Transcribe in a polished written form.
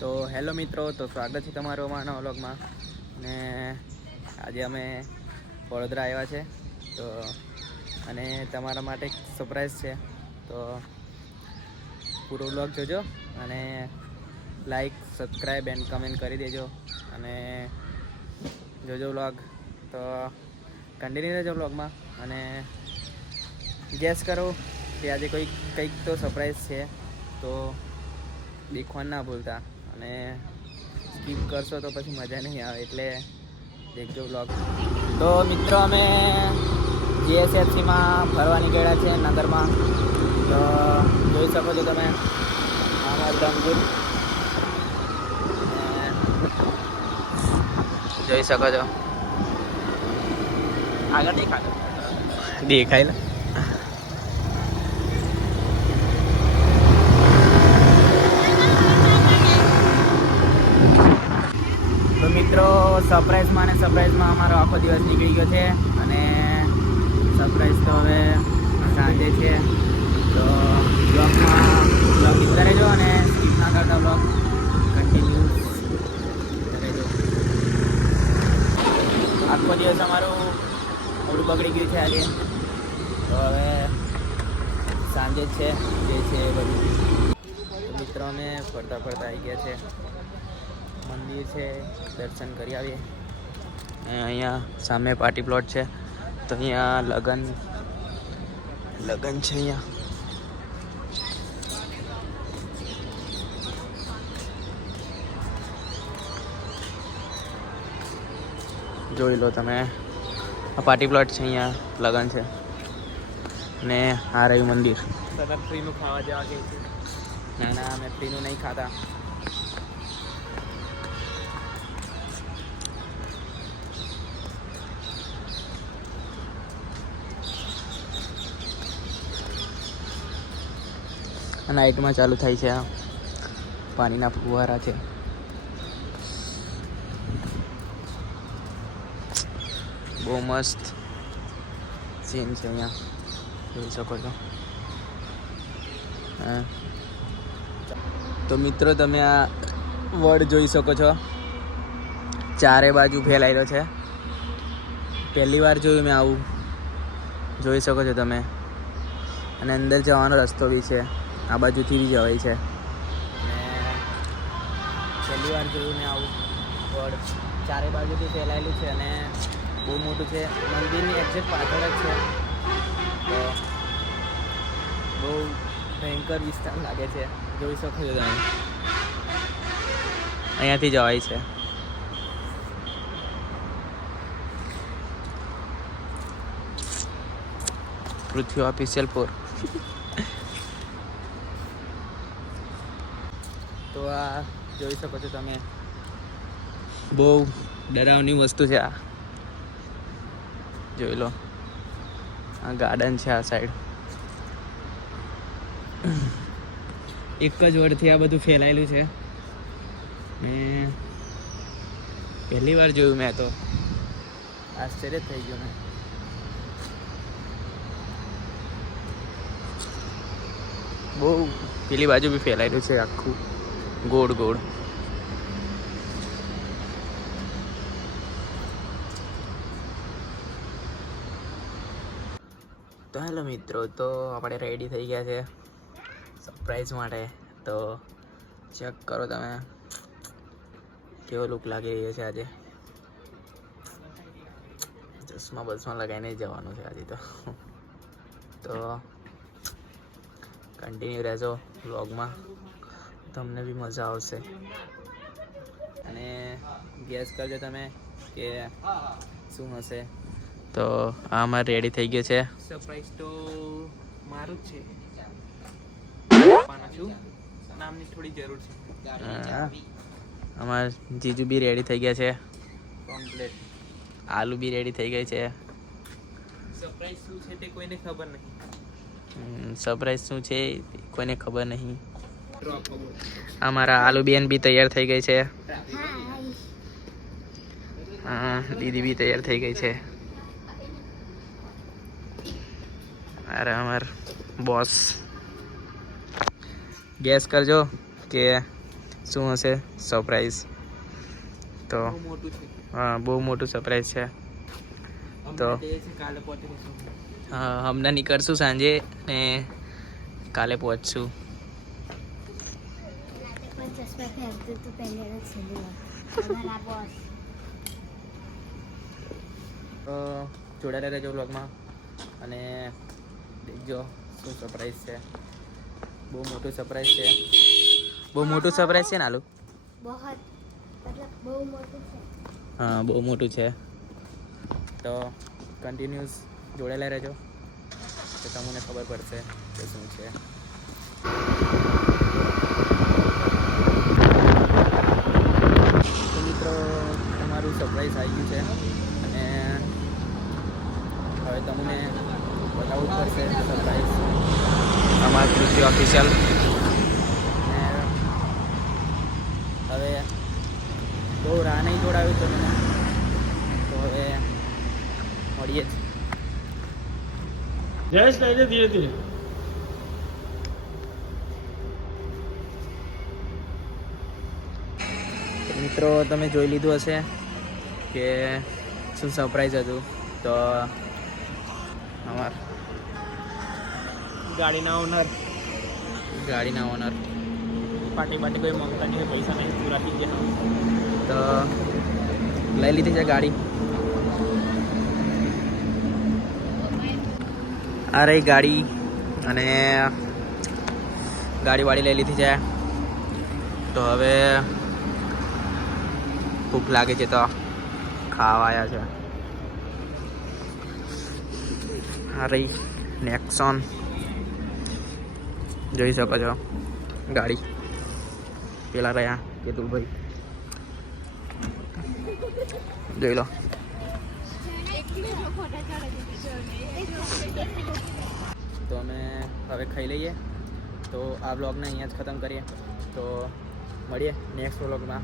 તો હેલો મિત્રો, તો સ્વાગત છે તમારું અમારા વ્લોગમાં. ને આજે અમે વડોદરા આવ્યા છે તો અને તમારા માટે એક સરપ્રાઈઝ છે. તો પૂરો વ્લોગ જોજો અને લાઈક, સબસ્ક્રાઈબ એન્ડ કમેન્ટ કરી દેજો અને જોજો વ્લોગ. તો કન્ટિન્યુ રહેજો વ્લોગમાં અને ગેસ કરો કે આજે કંઈક તો સરપ્રાઈઝ છે, તો દેખવાનું ના ભૂલતા. અને સ્કીપ કરશો તો પછી મજા નહીં આવે, એટલે દેખજો વ્લોગ. તો મિત્રો અમે જીએસએફસીમાં ફરવા નીકળ્યા છે નગરમાં. તો જોઈ શકો છો તમે જોઈ શકો છો આગળ દેખાય ને. તો મિત્રો સરપ્રાઈઝમાં અમારો આખો દિવસ નીકળી ગયો છે અને સરપ્રાઈઝ તો હવે સાંજે છે. તો બ્લોગ જોતા રહેજો અને સ્કીપ ના કરતા બ્લોગ કન્ટિન્યુ રહેજો. આખો દિવસ અમારું થોડું બગડી ગયું છે આજે, તો હવે સાંજે જ છે જે છે એ બધું. તો મિત્રો અમે ફરતા આવી ગયા છે, મંદિર છે, દર્શન કરી આવીએ. અહીંયા સામે પાર્ટી પ્લોટ છે, તો અહીંયા લગન છે. અહીંયા જોઈ લો તમે, આ પાર્ટી પ્લોટ છે, અહીંયા લગન છે ને આ રહ્યું મંદિર. ફ્રીનું ખાવા જવા કે છે? ના અમે ફ્રીનું નહીં ખાતા. નાઇટમાં ચાલુ થાય છે, આ પાણીના ફુવારા છે. બહુ મસ્ત સીન છે અહીંયા, જોઈ શકો છો. તો મિત્રો તમે આ વડ જોઈ શકો છો, ચારે બાજુ ફેલાયેલો છે. પહેલી વાર જોયું મેં આવું, જોઈ શકો છો તમે. અને અંદર જવાનો રસ્તો બી છે, આ બાજુથી બી જવાય છે. પહેલી વાર જોયું મેં આવું વડ, ચારે બાજુથી ફેલાયેલું છે અને બહુ મોટું છે. મંદિરની એક્ઝેક્ટ પાછળ જ છે, તો બહુ ભયંકર વિસ્તાર લાગે છે, જોઈ શકો છો તમે. અહીંયાથી જવાય છે. પૃથ્વી ઓફિશિયલ પોર. તો આ જોઈ શકો છો તમે, બહુ ડરાવની વસ્તુ છે આ. જોઈ લો, આ ગાર્ડન છે આ સાઈડ. એક જ વડથી આ બધું ફેલાયેલું છે ને પહેલી વાર જોયું મેં, તો આશ્ચર્ય થઈ ગયું મેં. બહુ પેલી બાજુ બી ફેલાયેલું છે આખું ગોળ. તો હેલો મિત્રો, તો આપણે રેડી થઈ ગયા છે સરપ્રાઈઝ માટે. તો ચેક કરો તમે કેવો લુક લાગી રહ્યો છે આજે. ચશ્મા લગાવીને જવાનું છે આજે તો કન્ટિન્યુ રહેજો વ્લોગમાં, તમને બી મજા આવશે. અને ગેસ કરજો તમે કે શું હશે. તો આ અમારે રેડી થઈ ગયો છે. સરપ્રાઈઝ તો મારું જ છે, નામની થોડી જરૂર છે. અમારે જીજુ બી રેડી થઈ ગયા છે કમ્પ્લીટ. આલુ બી રેડી થઈ ગઈ છે. સરપ્રાઈઝ શું છે તે કોઈને ખબર નહીં. અમારા આલુ બેન બી તૈયાર થઈ ગઈ છે. હા, દીદી બી તૈયાર થઈ ગઈ છે. અરે અમાર બોસ, ગેસ કરજો કે શું હશે સરપ્રાઈઝ. તો હા, બહુ મોટું સરપ્રાઈઝ છે. તો હા, હમણાં નીકળશું સાંજે ને કાલે પહોંચશું. તો જોડાયેલા રહેજો બ્લોગમાં અને દેખજો શું સરપ્રાઈઝ છે. બહુ મોટું સરપ્રાઈઝ છે. બહુ મોટું સરપ્રાઈઝ છે ને આલુ. હા, બહુ મોટું છે. તો કન્ટિન્યુઅસ જોડેલા રહેજો તો તમને ખબર પડશે કે શું છે. તો મિત્રો, તમારું સરપ્રાઈઝ આવી ગયું છે અને હવે તમને બતાવવું પડશે સરપ્રાઈઝ. અમારા કૃષિ ઓફિશિયલ હવે બહુ રાહ નહીં જોડાવ્યું છે મને. તો હવે મળીએ જ. જયેશ લઈ લે ધીરે ધીરે. મિત્રો, તમે જોઈ લીધું હશે કે શું સરપ્રાઈઝ હતું. તો ગાડીના ઓનર પાર્ટી કોઈ માંગતા નહીં, પૈસા નહીં, પૂરા થઈ ગયા. તો લઈ લીધી છે ગાડી. આ રહી ગાડી અને ગાડી લઈ લીધી છે. તો હવે ભૂખ લાગે છે તો ખાવા આવ્યા છે. આ રહી નેક્સોન, જોઈ શકો છો ગાડી. પેલા રહ્યા કેતુલભાઈ, જોઈ લો. તો અમે હવે ખાઈ લઈએ. તો આ બ્લોગને અહીંયા જ ખતમ કરીએ. તો મળીએ નેક્સ્ટ બ્લોગમાં.